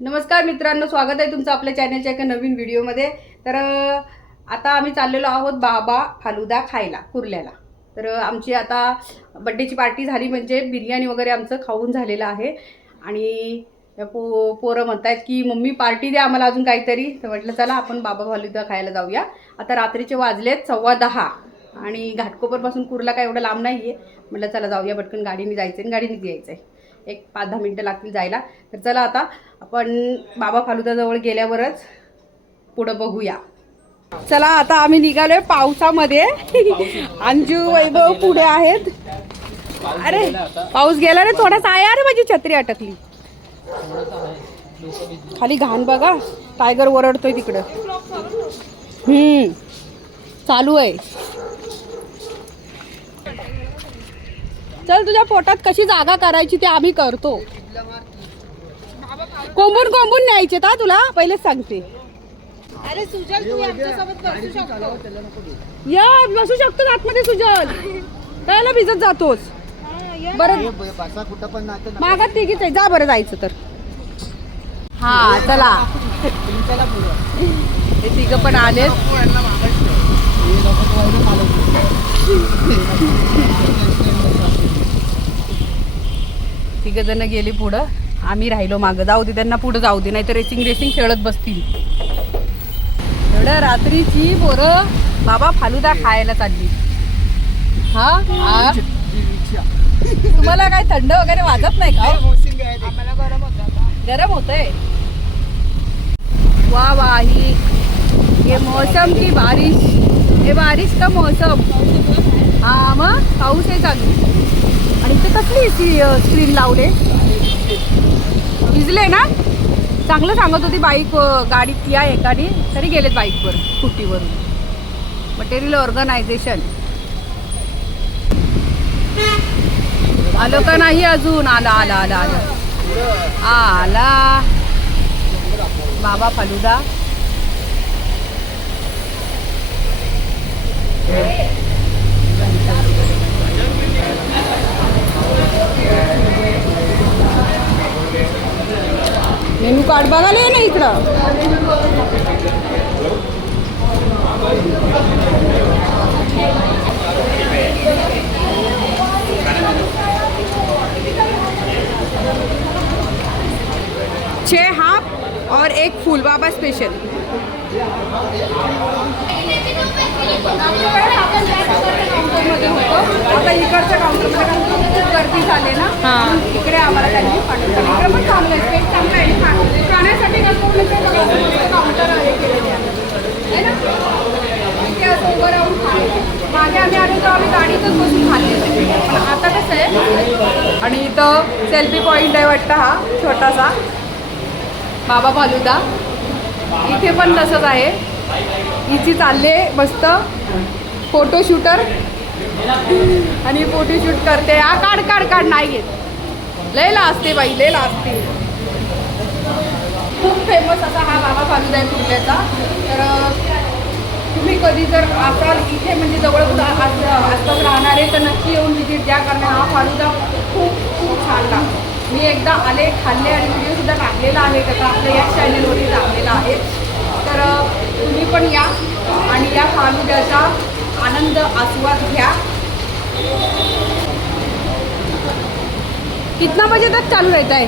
नमस्कार मित्रांनो स्वागत आहे तुमचं आपल्या चॅनलच्या एका नवीन व्हिडिओमध्ये तर आता आम्ही चाललेलो आहोत बाबा फालुदा खायला कुर्ल्याला. तर आमची आता बड्डेची पार्टी झाली म्हणजे बिर्याणी वगैरे आमचं खाऊन झालेलं आहे. आणि पो पोरं म्हणतायत की मम्मी पार्टी द्या आम्हाला अजून काहीतरी. तर म्हटलं चला आपण बाबा फालुदा खायला जाऊया. आता रात्रीचे वाजलेत सव्वा दहा. आणि घाटकोपरपासून कुर्ला काय एवढं लांब नाही आहे म्हटलं चला जाऊया पटकन गाडीने जायचं आणि गाडीनेच यायचं आहे एक पाच दहा मिनटं लागतील जायला. तर चला आता आपण बाबा फालुदाजवळ गेल्यावरच पुढं बघूया. चला आता आम्ही निघालोय पावसामध्ये. अंजू वैभव पुढे आहेत. अरे पाऊस गेला रे थोडासा आहे. अरे माझी छत्री अटकली. खाली घाण बघा. टायगर ओरडतोय तिकडं. हम्म. चालू आहे. चल तुझ्या पोटात कशी जागा करायची ते आम्ही करतो. कोंबून कोंबून न्यायचे का तुला? पहिलेच सांगते. अरे सुजल तू आमच्यासोबत बसू शकतो. या बसू शकतो आतमध्ये सुजल. त्याला भिजत जातोस. ये. बरं. बसा कुठं पण नाही मागात तिघीच आहे. जा बरं जायचं तर. हा चला. हे तिघ पण आलेत. तिघ जण गेली पुढं. आम्ही राहिलो मागं. जाऊ दे त्यांना पुढं जाऊ दे नाही तर रेसिंग रेसिंग खेळत बसतील. एवढं रात्रीची पोरं बाबा फालुदा खायला चालली. हा? तुम्हाला काय थंड वगैरे वाजत नाही का? गरम होतं वा गरम होतंय वाह ही ये मौसम की बारिश. ये बारिश का मौसम? हा मग पाऊस आहे चालू. आणि ते कसली स्क्रीन लावले? भिजले ना? चांगलं सांगत होती बाईक गाडीत या एकाने तरी गेलेत बाईकवर स्कूटीवरून. मटेरियल ऑर्गनायझेशन आलो का नाही अजून? आला आला आला आला. आला. बाबा फालुदा. मेनू कार्ड बघायला ये ना इकडं. छः हाफ और एक फूल बाबा स्पेशल आता इकडच्या काउंटरमध्ये गर्दी झाली ना इकडे आम्हाला त्यांनी पाठवलं. इकडे पण चांगलं आहे स्पेस चांगलं आहे. खाण्यासाठी कसं म्हणजे काउंटर आहे केलेले आहे ना? इथे असं उभं राहून खायचं मागे आम्ही आलो तेव्हा आम्ही गाडीतच बसून खाल्लेलं पण आता कसं आहे आणि इथं सेल्फी पॉईंट आहे वाटतं हा छोटासा. बाबा फालुदा इथे पण तसंच आहे. हिची चालले मस्त. फोटो शूटर आणि फोटोशूट करते. हा काढ काढ काढ. नाही घेत लय असते बाई लय असते खूप फेमस असा हा बाबा फालुदा आहे कुर्ल्याचा तर तुम्ही कधी जर असाल इथे म्हणजे जवळ आसपास राहणारे तर नक्की येऊन व्हिजिट द्या कारण हा फालुदा खूप खूप छान लागतो. मी एकदा आले खाल्ले आणि व्हिडिओसुद्धा टाकलेला आहे. त्याचा आपल्या या चॅनलवरती टाकलेला आहे. तर तुम्ही पण या. आणि या फालुद्याचा आनंद आस्वाद घ्या. कितना बजे तक चालू रहता है?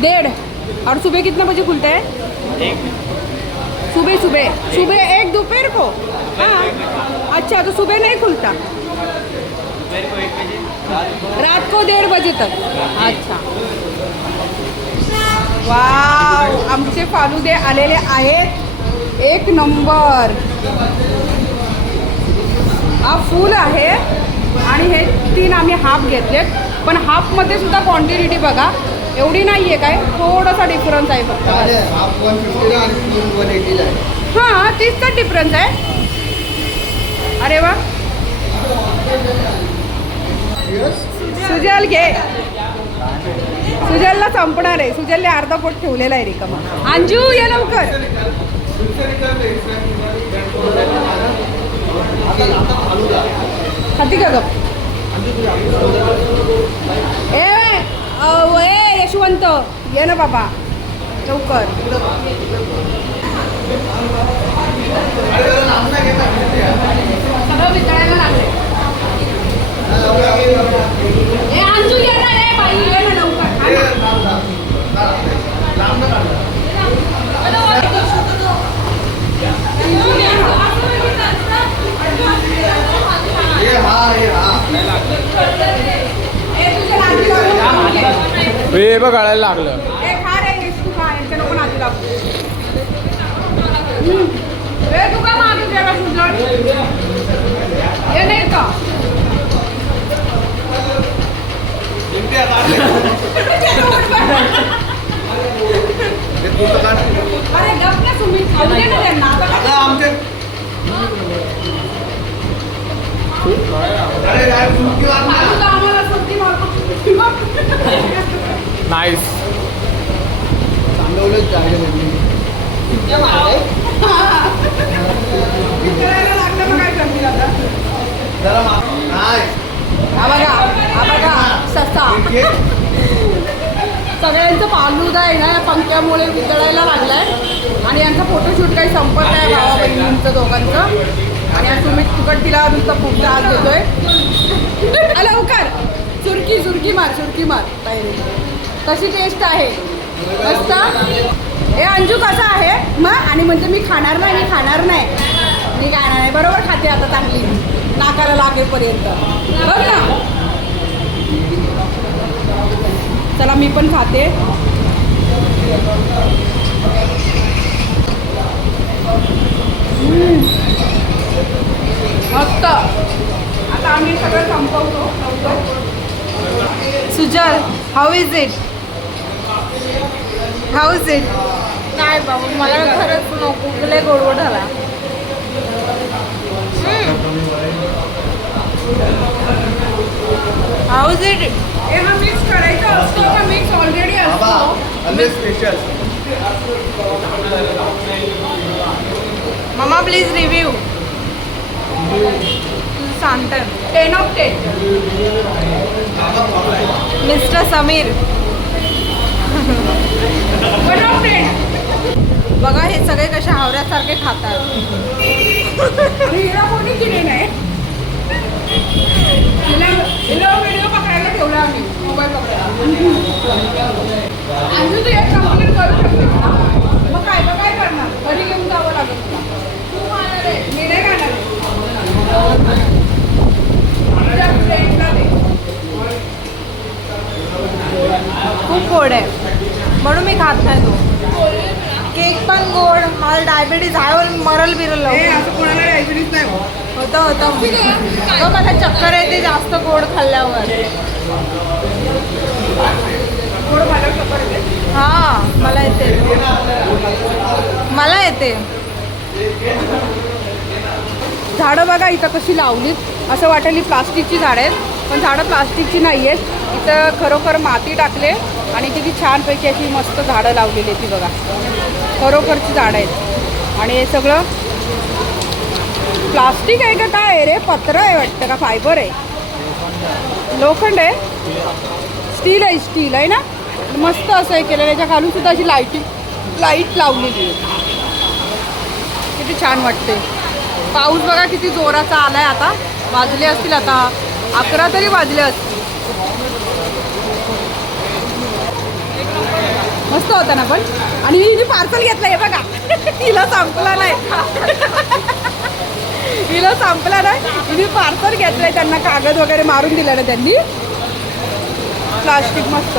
डेढ़। और सुबह कितने बजे खुलते हैं? सुबह सुबह। सुबह एक दोपहर को? हाँ। अच्छा तो सुबह नहीं खुलता? रात को। डेढ़ बजे तक? अच्छा। वाव आमचे फालुदे आलेले आहेत. एक नंबर. हा फुल आहे आणि हे तीन आम्ही हाफ घेतलेत. पण हाफमध्ये सुद्धा क्वांटिटी बघा एवढी नाही आहे काय? थोडासा डिफरन्स आहे फक्त. हां तीच तर डिफरन्स आहे. अरे वा. सुजल घे. सुजलला संपणार आहे. सुजलने अर्धा पोट ठेवलेला आहे रिकामा. अंजू ये लवकर. खाती का गप ए ए यशवंत ये ना बाबा लवकर. सगळं वितळायला लागले ए अंजू ये ना रे बाई ये ना लवकर. हा. हे हा हे हा. हे बघ गळायला लागलं ए, खा रे, हेच तू खा, यांच्या नको नादी लागू. हम्म. ए, तू का मागे जेव्हा सुजल? हे नाही का? हे तुझं काढ. अरे गप ना सुमित, खाऊ दे ना त्यांना. आता आता काय- आमचे अरे यार चुकी वाट खाऊ ना. तर आम्हाला सुट्टी मारतो. नाईस चांगवलंच जागे म्हणजे विचारायला लागलं मग काय करतील आता? जरा मा- नाही हा बघा हा बघा ससा. हे सगळ्यांचं फालुदा आहे ना या पंख्यामुळे वितळायला लागलाय. आणि यांचा फोटोशूट काही संपत आहे भावा बहिणींचं दोघांचं. आणि आज तुम्ही तुकट तिला नुसतं खूप त्रास देतोय. लवकर. सुरकी सुरकी मार सुरकी मार. पाहिजे कशी टेस्ट आहे. मस्त. ए अंजू कसा आहे? मग आणि म्हणते मी खाणार नाही मी खाणार नाही. मी खाणार नाही. बरोबर खाते आता चांगली. नाकाला लागेपर्यंत. बघ ना. चला मी पण खाते. मस्त. आता आम्ही सगळं संपवतो. Sujal how is it how is it नाही बाबा मला खरंच नको. लय गोडगोड झाला. हाऊ इज इट हे हा मिक्स करायचा असतो. का मिक्स ऑलरेडी बाबा असतो स्पेशल मम्मा प्लीज रिव्ह्यू सांगते ten of ten mister Sameer बघा हे सगळे कसे हावऱ्यासारखे खातात. कोणी दिले नाही? व्हिडिओ पकडायला ठेवला आम्ही मोबाईल पकडायला. अजून तू एक कंप्लेंट करू शकतो. मग काय मग काय करणार? घरी घेऊन जावं लागेल. तू खाणार आहे मी नाही खाणार आहे. तुझ्या friend ला दे. खूप गोड आहे म्हणून मी खात नाही तो. केक पण गोड मला डायबिटीज आहे मरल बिरल हो. होतं होतं. मला चक्कर येते जास्त गोड खाल्ल्यावर. हां मला येते. मला येते. झाडं बघा इथं कशी लावलीत. असं वाटेल प्लास्टिकची झाडं आहेत पण झाडं प्लास्टिकची नाही आहेत इथं खरोखर माती टाकले आणि किती छानपैकी अशी मस्त झाडं लावलेली आहेत ती बघा. खरोखरची झाडं आहेत. आणि हे सगळं प्लास्टिक आहे का काय आहे रे? पत्र आहे वाटतं का? फायबर आहे. लोखंड आहे. स्टील आहे स्टील आहे ना? मस्त असं हे केलेलं याच्या खालून सुद्धा अशी लाईटिंग लाइट लावलेली आहे. किती छान वाटते. पाऊस बघा किती जोराचा आलाय आता. वाजले असतील आता. अकरा तरी वाजले असतील. मस्त होता ना पण. आणि हिने पार्सल घेतलं आहे बघा. हिला संपला नाही. हिला संपला नाही. हिने पार्सल घेतलंय त्यांना कागद वगैरे मारून दिला ना त्यांनी. प्लास्टिक मस्त.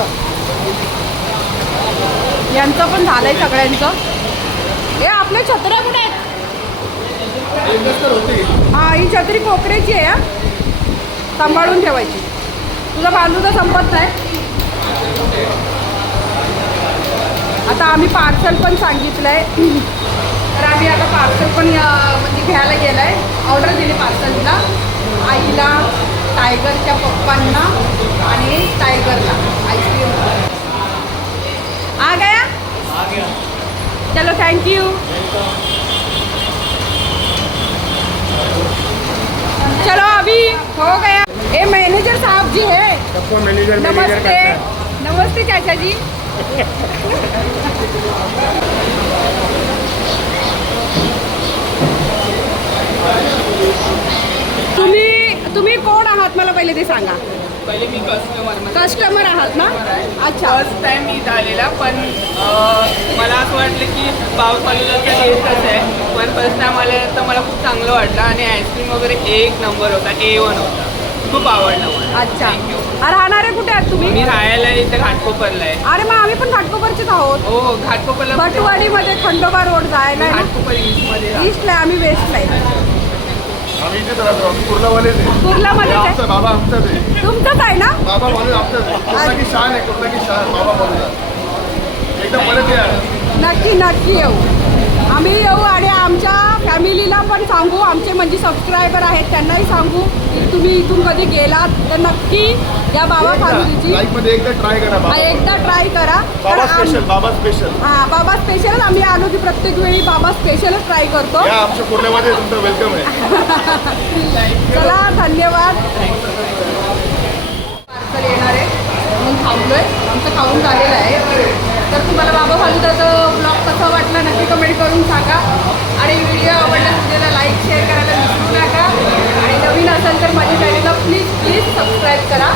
यांचं पण झालंय सगळ्यांचं. हे आपल्या छत्र्या कुठे आहेत? हा ही छत्री कोकरेची आहे हा. सांभाळून ठेवायची. तुझा तर संपत नाही. आता आम्ही पार्सल पण सांगितलंय. तर आम्ही आता पार्सल पण म्हणजे घ्यायला गेलाय. ऑर्डर दिली पार्सलला आईला टायगरच्या पप्पांना आणि टायगरला आईस्क्रीम आ गया? चलो थैंक यू चलो अभी हो गया. ए मैनेजर साहब जी है. सबको मैनेजर मैनेजर नमस्ते. नमस्ते चाचा जी. तुम्ही तुम्ही कोण आहात? मला पहिले ते सांगा. पहिले मी कस्टमर कस्टमर आहात ना? अच्छा. फर्स्ट टाइम मी इथं आलेला पण अं, मला असं वाटलं की पाव फालुदाचा टेस्टच आहे. पण फर्स्ट टाइम आल्यानंतर मला खूप चांगलं वाटलं आणि आईस्क्रीम वगैरे एक नंबर होता ए वन होता. खूप आवडलं अच्छा. राहणारे कुठे आहात तुम्ही? मी राहायला इथे घाटकोपरला आहे. अरे मग आम्ही पण घाटकोपरचेच आहोत. हो हो घाटकोपरला भटवाडीमध्ये खंडोबा रोड जायला आहे ना? घाटकोपर ईस्टमध्ये राहतो. ईस्टला आहे, आम्ही वेस्टला आहे. आम्ही इथेच राहतो आम्ही कुर्लावालेच आहे कुर्लामध्येच आहे आमचा बाबा आमचाच आहे तुमचंच आहे ना? बाबा म्हणून आमचाच आहे कुर्ला की शान आहे कुर्ला की शान बाबा म्हणून. एकदम परत या. नक्की नक्की येऊ. आम्ही येऊ आणि आमच्या फॅमिलीला पण सांगू आमचे म्हणजे सबस्क्रायबर आहेत त्यांनाही सांगू की तुम्ही इथून कधी गेलात तर नक्की या बाबा फालुदीची एकदा ट्राय करा हा, बाबा एकदा ट्राय करा. बाबा आम- स्पेशल बाबा स्पेशल हा बाबा स्पेशलच आम्ही आलो की प्रत्येक वेळी बाबा स्पेशलच ट्राय करतो. या आमच्या कुर्ल्यामध्ये तुमचं वेलकम आहे. चला धन्यवाद. पार्सल येणार आहे म्हणून थांबलोय. आमचं खाऊन झालेलं आहे. तर तुम्हाला बाबा फालुदाचं ब्लॉग कसा वाटला नक्की कमेंट करून सांगा. आणि व्हिडिओ आवडला व्हिडिओला लाईक शेअर करायला विसरू नका. आणि नवीन असाल तर माझ्या चॅनलला प्लीज प्लीज सबस्क्राईब करा.